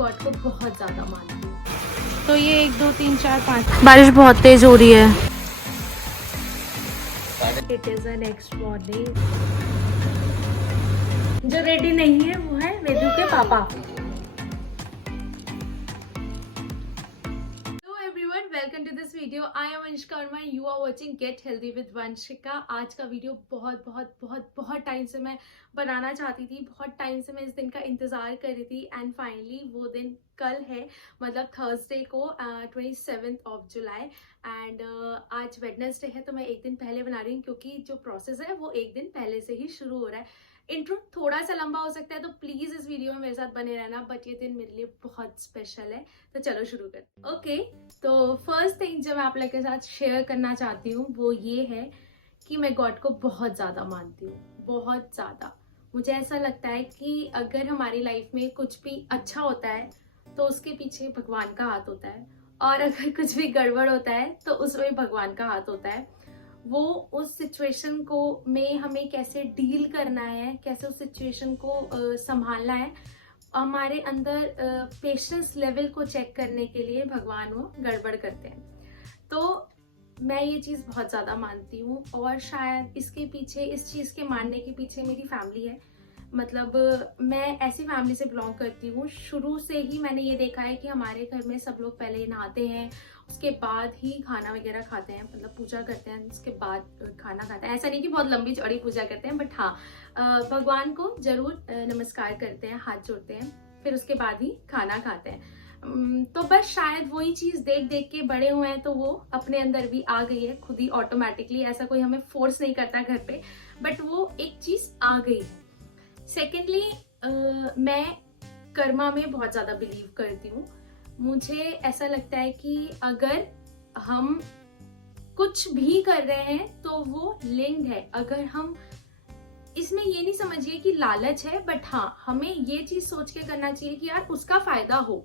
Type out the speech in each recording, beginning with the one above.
God को बहुत ज़्यादा मानती हूँ। तो ये 1 2 3 4 5 बारिश बहुत तेज हो रही है। It is a next morning. जो रेडी नहीं है वो है वेदू के पापा। Welcome to this video. I am Vanshika Verma, you are watching get healthy with Vanshika. आज का वीडियो बहुत टाइम से मैं बनाना चाहती थी। बहुत टाइम से मैं इस दिन का इंतज़ार कर रही थी एंड फाइनली वो दिन कल है, मतलब थर्सडे को 27 जुलाई एंड आज वेडनेसडे है। तो मैं एक दिन पहले बना रही हूँ क्योंकि जो प्रोसेस है वो एक दिन पहले से ही शुरू हो रहा है। इंट्रो थोड़ा सा लंबा हो सकता है तो प्लीज़ इस वीडियो में मेरे साथ बने रहना, बट ये दिन मेरे लिए बहुत स्पेशल है। तो चलो शुरू करते हैं। ओके, तो फर्स्ट थिंग जो मैं आप लोग के साथ शेयर करना चाहती हूँ वो ये है कि मैं गॉड को बहुत ज़्यादा मानती हूँ, बहुत ज़्यादा। मुझे ऐसा लगता है कि अगर हमारी लाइफ में कुछ भी अच्छा होता है तो उसके पीछे भगवान का हाथ होता है, और अगर कुछ भी गड़बड़ होता है तो उसमें भगवान का हाथ होता है। वो उस सिचुएशन को में हमें कैसे डील करना है, कैसे उस सिचुएशन को संभालना है, हमारे अंदर पेशेंस लेवल को चेक करने के लिए भगवान वो गड़बड़ करते हैं। तो मैं ये चीज़ बहुत ज़्यादा मानती हूँ, और शायद इसके पीछे, इस चीज़ के मानने के पीछे मेरी फैमिली है। मतलब मैं ऐसी फैमिली से बिलोंग करती हूँ, शुरू से ही मैंने ये देखा है कि हमारे घर में सब लोग पहले नहाते हैं, उसके बाद ही खाना वगैरह खाते हैं, मतलब पूजा करते हैं, उसके बाद खाना खाते हैं। ऐसा नहीं कि बहुत लंबी चौड़ी पूजा करते हैं, बट हाँ भगवान को जरूर नमस्कार करते हैं, हाथ जोड़ते हैं, फिर उसके बाद ही खाना खाते हैं। तो बस शायद वही चीज़ देख देख के बड़े हुए हैं तो वो अपने अंदर भी आ गई है खुद ही ऑटोमेटिकली। ऐसा कोई हमें फोर्स नहीं करता घर पे, बट वो एक चीज़ आ गई है। सेकेंडली मैं कर्मा में बहुत ज़्यादा बिलीव करती हूँ। मुझे ऐसा लगता है कि अगर हम कुछ भी कर रहे हैं तो वो लिंक्ड है। अगर हम इसमें ये नहीं समझिए कि लालच है, बट हाँ हमें ये चीज़ सोच के करना चाहिए कि यार उसका फायदा हो,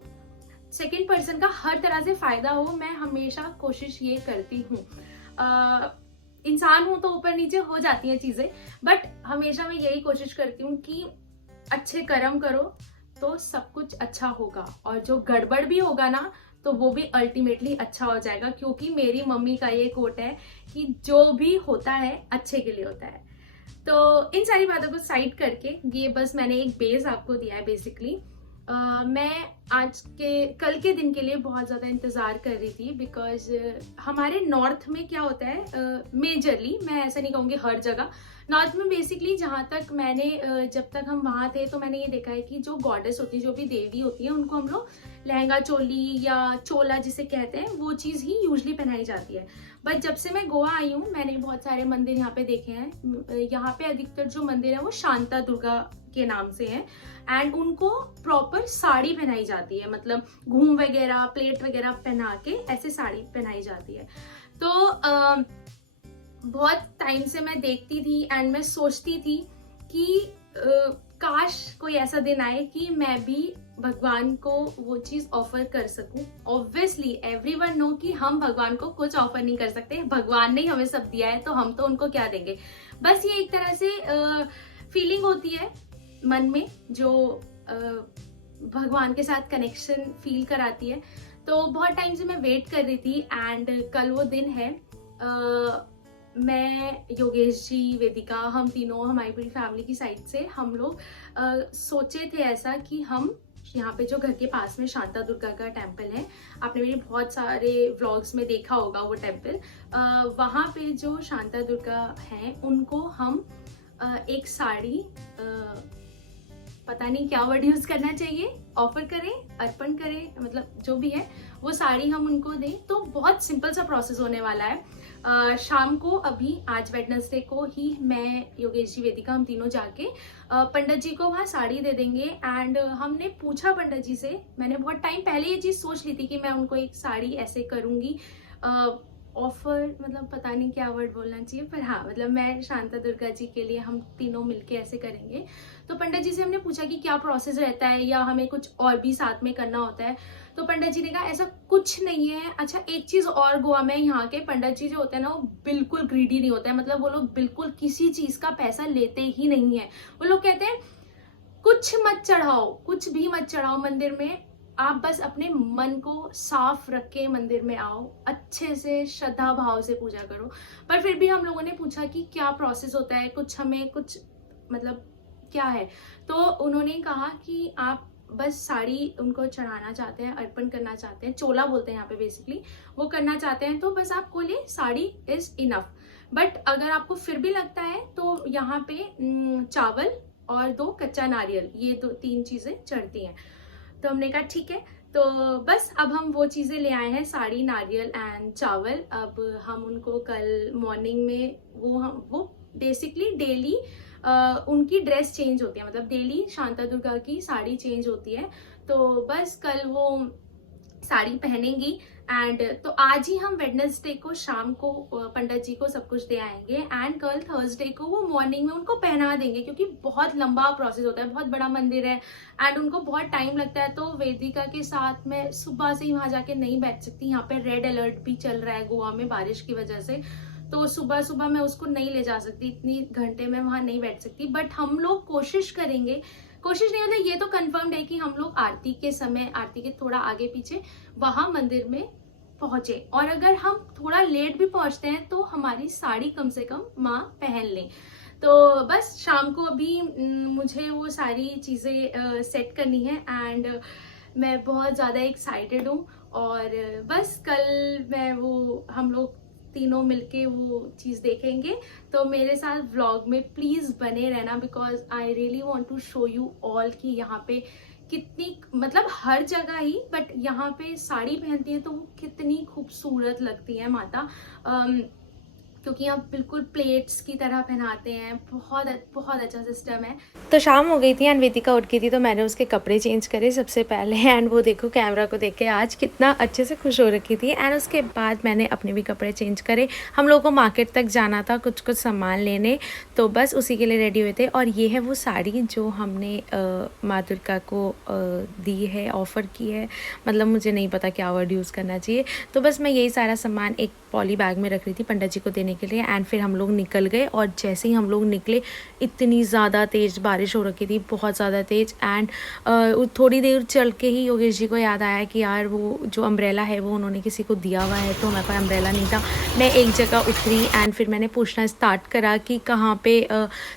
सेकेंड पर्सन का हर तरह से फायदा हो। मैं हमेशा कोशिश ये करती हूँ। इंसान हूं तो ऊपर नीचे हो जाती हैं चीजें, बट हमेशा मैं यही कोशिश करती हूँ कि अच्छे कर्म करो तो सब कुछ अच्छा होगा, और जो गड़बड़ भी होगा ना तो वो भी अल्टीमेटली अच्छा हो जाएगा। क्योंकि मेरी मम्मी का ये कोट है कि जो भी होता है अच्छे के लिए होता है। तो इन सारी बातों को साइड करके ये बस मैंने एक बेस आपको दिया है बेसिकली। मैं आज के कल के दिन के लिए बहुत ज़्यादा इंतज़ार कर रही थी, बिकॉज हमारे नॉर्थ में क्या होता है, मेजरली, मैं ऐसा नहीं कहूँगी हर जगह, नॉर्थ में बेसिकली जहाँ तक मैंने जब तक हम वहाँ थे तो मैंने ये देखा है कि जो गॉडेस होती है, जो भी देवी होती है, उनको हम लोग लहंगा चोली या चोला जिसे कहते हैं वो चीज़ ही यूजली पहनाई जाती है। बट जब से मैं गोवा आई हूँ मैंने बहुत सारे मंदिर यहाँ पे देखे हैं। यहाँ पे अधिकतर जो मंदिर है वो शांता दुर्गा के नाम से हैं, एंड उनको प्रॉपर साड़ी पहनाई जाती है, मतलब घूम वगैरह प्लेट वगैरह पहना के ऐसे साड़ी पहनाई जाती है। तो बहुत टाइम से मैं देखती थी एंड मैं सोचती थी कि काश कोई ऐसा दिन आए कि मैं भी भगवान को वो चीज़ ऑफर कर सकूं। ऑब्वियसली एवरीवन नो कि हम भगवान को कुछ ऑफर नहीं कर सकते, भगवान ने हमें सब दिया है तो हम तो उनको क्या देंगे। बस ये एक तरह से फीलिंग होती है मन में जो भगवान के साथ कनेक्शन फील कराती है। तो बहुत टाइम से मैं वेट कर रही थी एंड कल वो दिन है। मैं, योगेश जी, वेदिका, हम तीनों, हमारी पूरी फैमिली की साइड से हम लोग सोचे थे ऐसा कि हम यहाँ पे जो घर के पास में शांता दुर्गा का टेम्पल है, आपने मेरे बहुत सारे व्लॉग्स में देखा होगा वो टेम्पल, वहाँ पे जो शांता दुर्गा हैं उनको हम एक साड़ी, पता नहीं क्या वर्ड यूज करना चाहिए, ऑफर करें, अर्पण करें, मतलब जो भी है वो साड़ी हम उनको दें। तो बहुत सिंपल सा प्रोसेस होने वाला है। शाम को, अभी आज वेडनेसडे को ही मैं, योगेश जी, वेदिका, हम तीनों जाके पंडित जी को वहाँ साड़ी दे देंगे। एंड हमने पूछा पंडित जी से, मैंने बहुत टाइम पहले ये चीज़ सोच ली थी कि मैं उनको एक साड़ी ऐसे करूँगी, ऑफर, मतलब पता नहीं क्या वर्ड बोलना चाहिए, पर हाँ मतलब मैं शांता दुर्गा जी के लिए हम तीनों मिलके ऐसे करेंगे। तो पंडित जी से हमने पूछा कि क्या प्रोसेस रहता है या हमें कुछ और भी साथ में करना होता है। तो पंडित जी ने कहा ऐसा कुछ नहीं है। अच्छा, एक चीज और, गोवा में यहाँ के पंडित जी जो होते हैं ना वो बिल्कुल ग्रीडी नहीं होते हैं, मतलब वो लोग बिल्कुल किसी चीज का पैसा लेते ही नहीं है। वो लोग कहते हैं कुछ मत चढ़ाओ, कुछ भी मत चढ़ाओ मंदिर में, आप बस अपने मन को साफ रख के मंदिर में आओ, अच्छे से श्रद्धा भाव से पूजा करो। पर फिर भी हम लोगों ने पूछा कि क्या प्रोसेस होता है, कुछ हमें कुछ मतलब क्या है, तो उन्होंने कहा कि आप बस साड़ी उनको चढ़ाना चाहते हैं, अर्पण करना चाहते हैं, चोला बोलते हैं यहाँ पे बेसिकली, वो करना चाहते हैं तो बस आप खोले, साड़ी इज इनफ। बट अगर आपको फिर भी लगता है तो यहाँ पे चावल और 2 कच्चा नारियल, ये 2-3 चीज़ें चढ़ती हैं। तो हमने कहा ठीक है, तो बस अब हम वो चीज़ें ले आए हैं, साड़ी, नारियल एंड चावल। अब हम उनको कल मॉर्निंग में वो बेसिकली डेली उनकी ड्रेस चेंज होती है, मतलब डेली शांता दुर्गा की साड़ी चेंज होती है। तो बस कल वो साड़ी पहनेंगी एंड तो आज ही हम वेडनेसडे को शाम को पंडित जी को सब कुछ दे आएंगे एंड कल थर्सडे को वो मॉर्निंग में उनको पहना देंगे, क्योंकि बहुत लंबा प्रोसेस होता है, बहुत बड़ा मंदिर है एंड उनको बहुत टाइम लगता है। तो वेदिका के साथ मैं सुबह से ही वहां जाके नहीं बैठ सकती, यहाँ पे रेड अलर्ट भी चल रहा है गोवा में बारिश की वजह से, तो सुबह सुबह मैं उसको नहीं ले जा सकती, इतनी घंटे में वहां नहीं बैठ सकती। बट हम लोग कोशिश करेंगे, कोशिश नहीं मतलब ये तो कंफर्म्ड है कि हम लोग आरती के समय, आरती के थोड़ा आगे पीछे वहां मंदिर में पहुंचे, और अगर हम थोड़ा लेट भी पहुंचते हैं तो हमारी साड़ी कम से कम माँ पहन लें। तो बस शाम को अभी मुझे वो सारी चीज़ें सेट करनी है एंड मैं बहुत ज़्यादा एक्साइटेड हूँ। और बस कल मैं वो हम लोग तीनों मिलके वो चीज़ देखेंगे, तो मेरे साथ व्लॉग में प्लीज़ बने रहना, because I really want to show you all कि यहाँ पे कितनी, मतलब हर जगह ही, बट यहाँ पे साड़ी पहनती है तो वो कितनी खूबसूरत लगती है माता, क्योंकि यहाँ बिल्कुल प्लेट्स की तरह पहनाते हैं, बहुत बहुत अच्छा सिस्टम है। तो शाम हो गई थी एंड वेदिका उठ गई थी, तो मैंने उसके कपड़े चेंज करे सबसे पहले एंड वो देखो कैमरा को देख के आज कितना अच्छे से खुश हो रखी थी। एंड उसके बाद मैंने अपने भी कपड़े चेंज करे, हम लोगों को मार्केट तक जाना था कुछ सामान लेने, तो बस उसी के लिए रेडी हुए थे। और ये है वो साड़ी जो हमने माँ दुर्गा को दी है, ऑफ़र की है, मतलब मुझे नहीं पता क्या वर्ड यूज़ करना चाहिए। तो बस मैं यही सारा सामान एक पॉली बैग में रख रही थी पंडित जी को देने के लिए एंड फिर हम लोग निकल गए। और जैसे ही हम लोग निकले इतनी ज़्यादा तेज़ बारिश हो रखी थी, बहुत ज़्यादा तेज़। एंड थोड़ी देर चल के ही योगेश जी को याद आया कि यार वो जो अम्ब्रेला है वो उन्होंने किसी को दिया हुआ है, तो हमारे पास अम्ब्रेला नहीं था। मैं एक जगह उतरी एंड फिर मैंने पूछना स्टार्ट करा कि कहाँ पे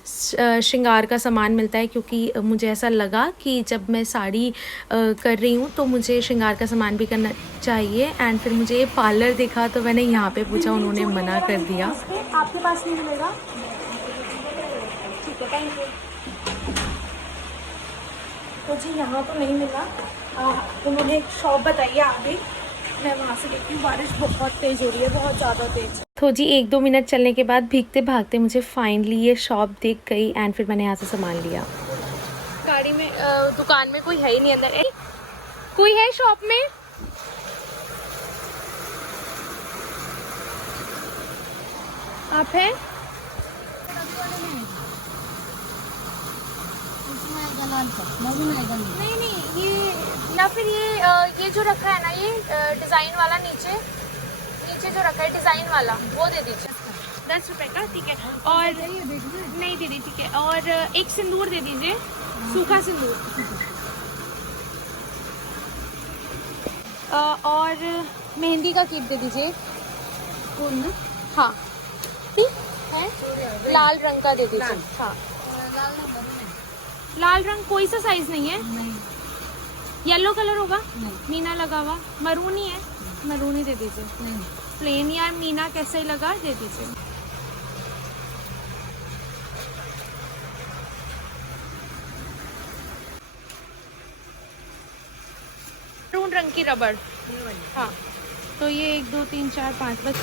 श्रृंगार का सामान मिलता है, क्योंकि मुझे ऐसा लगा कि जब मैं साड़ी कर रही हूँ तो मुझे श्रृंगार का सामान भी करना चाहिए। एंड फिर मुझे पार्लर दिखा तो मैंने यहाँ पे पूछा, उन्होंने मना कर दिया। आपके पास नहीं मिलेगा, ठीक है, थैंक यू। तो जी यहाँ तो नहीं मिला, उन्होंने एक शॉप बताई है आगे, मैं वहाँ से देखती हूँ। बारिश बहुत तेज़ हो रही है, बहुत ज़्यादा तेज़। तो जी 1-2 मिनट चलने के बाद भीगते भागते मुझे फाइनली ये शॉप दिख गई एंड फिर मैंने यहाँ से सामान लिया। गाड़ी में दुकान में कोई है ही नहीं अंदर। कोई है शॉप में? आप हैं? नहीं नहीं, ये या फिर ये जो रखा है ना, ये डिज़ाइन वाला नीचे जो रखा है डिज़ाइन वाला, वो दे दीजिए 10 रुपए का, ठीक है। और नहीं दीदी, ठीक है। और एक सिंदूर दे दीजिए, सूखा सिंदूर। और मेहंदी का कीप दे दीजिए। हाँ ठीक है, लाल रंग का दे दीजिए। हाँ, लाल रंग कोई सा साइज नहीं है? येलो कलर होगा? मीना लगा हुआ, मरून ही है, मरून ही दे दीजिए। नहीं, प्लेन या मीना कैसा ही लगा दे दीजिए। मरून रंग की रबड़। हाँ, तो ये 1 2 3 4 5 बस।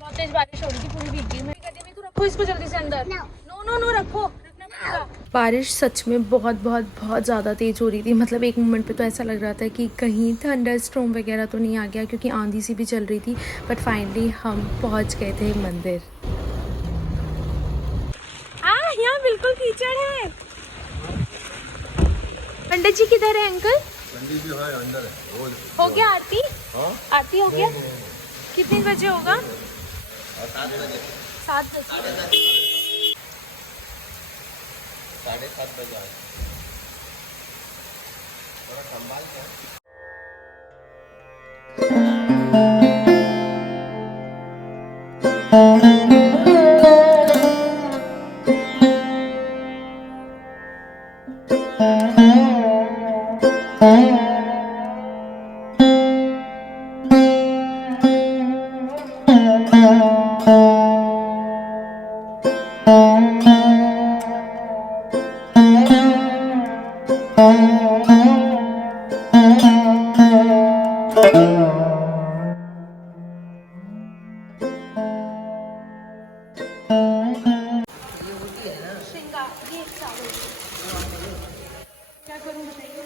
बहुत तेज बारिश हो रही थी, पूरी भीग गई मैं। तू रखो इसको जल्दी से अंदर। नो रखो, रखना पड़ेगा। बारिश सच में बहुत ज़्यादा तेज़ हो रही थी, मतलब एक मोमेंट पे तो ऐसा लग रहा था कि कहीं थंडर स्टॉर्म वगैरह तो नहीं आ गया, क्योंकि आंधी सी भी चल रही थी। बट फाइनली हम पहुंच गए थे मंदिर। यहाँ बिल्कुल कीचड़ है। पंडित जी किधर है अंकल? पंडित जी है अंदर है। हो गया आरती? हाँ? आरती हो गया? कितने बजे होगा? 7 बजे। 7 बजे। 7:30 बजे आए। थोड़ा संभाल के। क्या करूँ बताइए?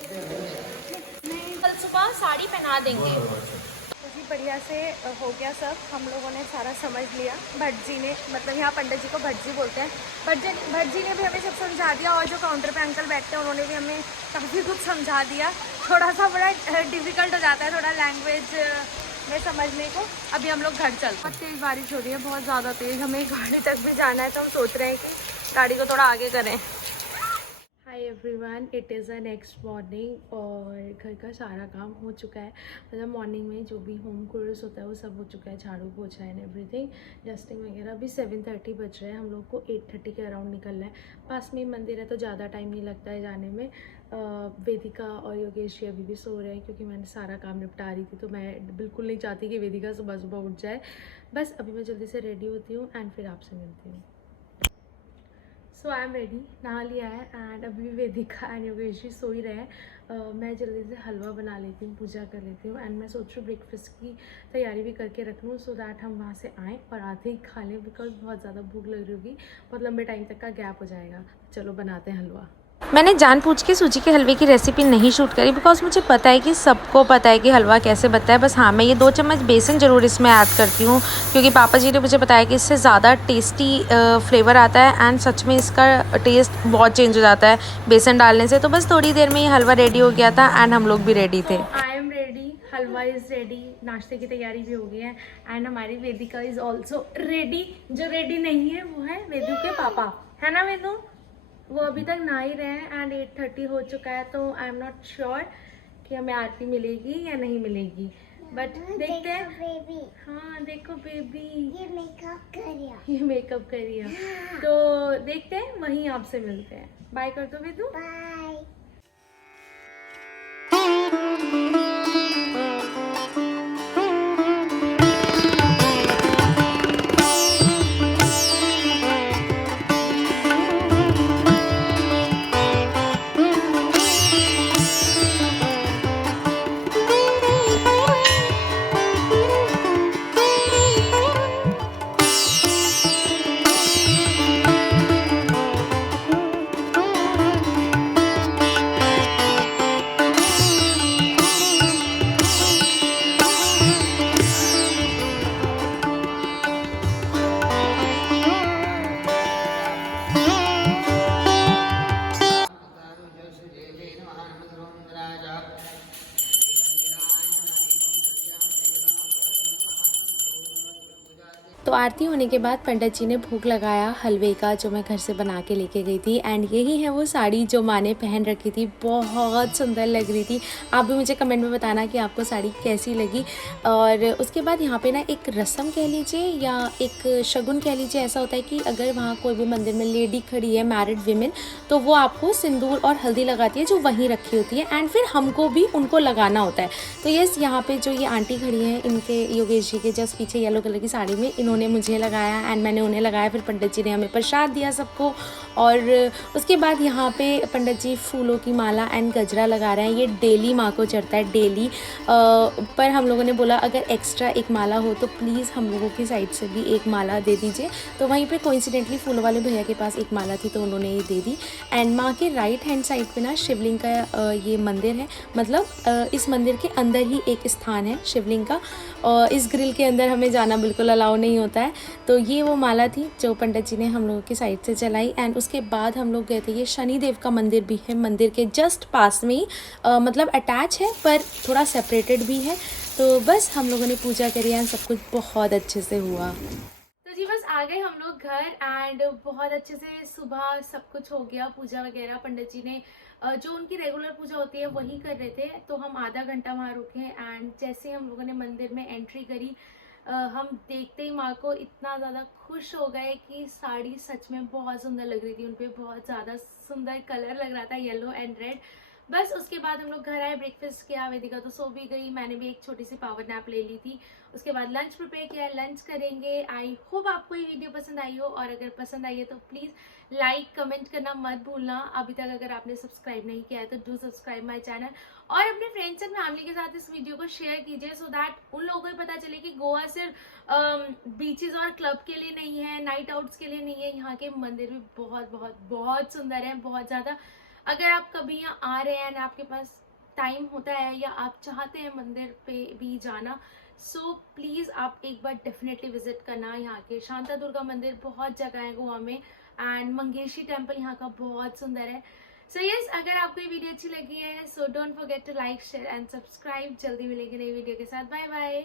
कल सुबह साड़ी पहना देंगे। जी बढ़िया से हो गया सब, हम लोगों ने सारा समझ लिया। भट्ट जी ने, मतलब यहाँ पंडित जी को भट्ट जी बोलते हैं, भट्ट जी ने भी हमें सब समझा दिया, और जो काउंटर पे अंकल बैठते हैं उन्होंने भी हमें काफ़ी कुछ समझा दिया। थोड़ा सा बड़ा डिफ़िकल्ट हो जाता है थोड़ा लैंग्वेज में समझने को। अभी हम लोग घर चलते हैं। बहुत तेज़ बारिश हो रही है, बहुत ज़्यादा तेज़, हमें गाड़ी तक भी जाना है, तो हम सोच रहे हैं कि गाड़ी को थोड़ा आगे करें। Hi everyone, it is a next morning और घर का सारा काम हो चुका है। मतलब मॉर्निंग में जो भी होम कोर्स होता है वो सब हो चुका है, झाड़ू पोछा एंड एवरीथिंग, डस्टिंग वगैरह। अभी 7:30 बज रहे हैं, हम लोग को 8:30 के अराउंड निकलना है। पास में ही मंदिर है तो ज़्यादा टाइम नहीं लगता है जाने में। वेदिका और योगेश जी अभी भी सो रहे हैं क्योंकि मैंने सारा काम निपटा रही थी, तो मैं बिल्कुल नहीं चाहती कि वेदिका सुबह सुबह उठ जाए। बस अभी मैं जल्दी से रेडी होती हूँ एंड फिर आपसे मिलती हूँ। सो आई एम रेडी, नहा लिया है एंड अभी भी वेदिका एंड योगेश जी सो ही रहे हैं। मैं जल्दी से हलवा बना लेती हूँ, पूजा कर लेती हूँ एंड मैं सोच रही हूँ ब्रेकफास्ट की तैयारी भी करके रख लूँ सो दैट हम वहाँ से आएँ और आते ही खा लें, बिकॉज बहुत ज़्यादा भूख लग रही होगी, बहुत लंबे टाइम तक का गैप हो जाएगा। चलो बनाते हैं हलवा। मैंने जानबूझ के सूजी के हलवे की रेसिपी नहीं शूट करी बिकॉज मुझे पता है कि सबको पता है कि हलवा कैसे बनता है। बस हाँ, मैं ये 2 चम्मच बेसन ज़रूर इसमें ऐड करती हूँ क्योंकि पापा जी ने मुझे बताया कि इससे ज़्यादा टेस्टी फ्लेवर आता है एंड सच में इसका टेस्ट बहुत चेंज हो जाता है बेसन डालने से। तो बस थोड़ी देर में ये हलवा रेडी हो गया था एंड हम लोग भी रेडी थे। I am ready, halwa is ready, नाश्ते की तैयारी भी हो गई है एंड हमारी वेदिका इज़ ऑल्सो रेडी। जो रेडी नहीं है वो है वेदू के पापा, है ना वेदू? वो अभी तक नहा ही रहे हैं एंड 8:30 हो चुका है, तो आई एम नॉट श्योर कि हमें आरती मिलेगी या नहीं मिलेगी, बट देखते हैं। बेबी, हाँ देखो बेबी, ये मेकअप कर रही है, तो देखते हैं, वहीं आपसे मिलते हैं। बाय कर दो बेदू, बाय। तो आरती होने के बाद पंडित जी ने भोग लगाया हलवे का, जो मैं घर से बना के लेके गई थी एंड यही है वो साड़ी जो माँ ने पहन रखी थी, बहुत सुंदर लग रही थी। आप भी मुझे कमेंट में बताना कि आपको साड़ी कैसी लगी। और उसके बाद यहाँ पे ना एक रस्म कह लीजिए या एक शगुन कह लीजिए, ऐसा होता है कि अगर वहाँ कोई भी मंदिर में लेडी खड़ी है, मैरिड वीमेन, तो वो आपको सिंदूर और हल्दी लगाती है जो वहीं रखी होती है एंड फिर हमको भी उनको लगाना होता है। तो यस, यहाँ पे जो ये आंटी खड़ी हैं, इनके योगेश जी के जस्ट पीछे येलो कलर की साड़ी में इन्होंने मुझे लगाया एंड मैंने उन्हें लगाया। फिर पंडित जी ने हमें प्रसाद दिया सबको और उसके बाद यहाँ पे पंडित जी फूलों की माला एंड गजरा लगा रहे हैं। ये डेली माँ को चढ़ता है, डेली। पर हम लोगों ने बोला अगर एक्स्ट्रा एक माला हो तो प्लीज़ हम लोगों की साइड से भी एक माला दे दीजिए। तो वहीं पे कोइंसिडेंटली फूलों वाले भैया के पास एक माला थी तो उन्होंने ये दे दी। एंड माँ के राइट हैंड साइड पे ना शिवलिंग का ये मंदिर है, मतलब इस मंदिर के अंदर ही एक स्थान है शिवलिंग का। इस ग्रिल के अंदर हमें जाना बिल्कुल अलाउ नहीं होता है। तो ये वो माला थी जो पंडित जी ने हम लोगों की साइड से चलाई एंड उसके बाद हम लोग गए थे। ये शनिदेव का मंदिर भी है, मंदिर के जस्ट पास में ही, मतलब अटैच है पर थोड़ा सेपरेटेड भी है। तो बस हम लोगों ने पूजा करी एंड सब कुछ बहुत अच्छे से हुआ। तो जी बस आ गए हम लोग घर एंड बहुत अच्छे से सुबह सब कुछ हो गया, पूजा वगैरह पंडित जी ने जो उनकी रेगुलर पूजा होती है वही कर रहे थे। तो हम आधा घंटा वहाँ रुके एंड जैसे ही हम लोगों ने मंदिर में एंट्री करी हम देखते ही माँ को इतना ज़्यादा खुश हो गए कि साड़ी सच में बहुत सुंदर लग रही थी उन पर, बहुत ज़्यादा सुंदर कलर लग रहा था, येलो एंड रेड। बस उसके बाद हम लोग घर आए, ब्रेकफास्ट किया, वेदिका तो सो भी गई, मैंने भी एक छोटी सी पावर नैप ले ली थी। उसके बाद लंच प्रिपेयर किया, लंच करेंगे। आई होप आपको ये वीडियो पसंद आई हो, और अगर पसंद आई है तो प्लीज़ लाइक कमेंट करना मत भूलना। अभी तक अगर आपने सब्सक्राइब नहीं किया है तो डू सब्सक्राइब माई चैनल, और अपने फ्रेंड्स एंड फैमिली के साथ इस वीडियो को शेयर कीजिए सो दैट उन लोगों को पता चले कि गोवा सिर्फ बीचेस और क्लब के लिए नहीं है, नाइट आउट्स के लिए नहीं है, यहाँ के मंदिर भी बहुत बहुत बहुत सुंदर है, बहुत ज़्यादा। अगर आप कभी यहाँ आ रहे हैं, आपके पास टाइम होता है या आप चाहते हैं मंदिर पे भी जाना, सो प्लीज़ आप एक बार डेफिनेटली विजिट करना। यहाँ के शांता दुर्गा मंदिर बहुत जगह है गोवा में, एंड मंगेशी टेम्पल यहाँ का बहुत सुंदर है। सो यस, अगर आपको ये वीडियो अच्छी लगी है so don't forget to like share and subscribe. जल्दी मिलेंगे नई वीडियो के साथ, बाय बाय।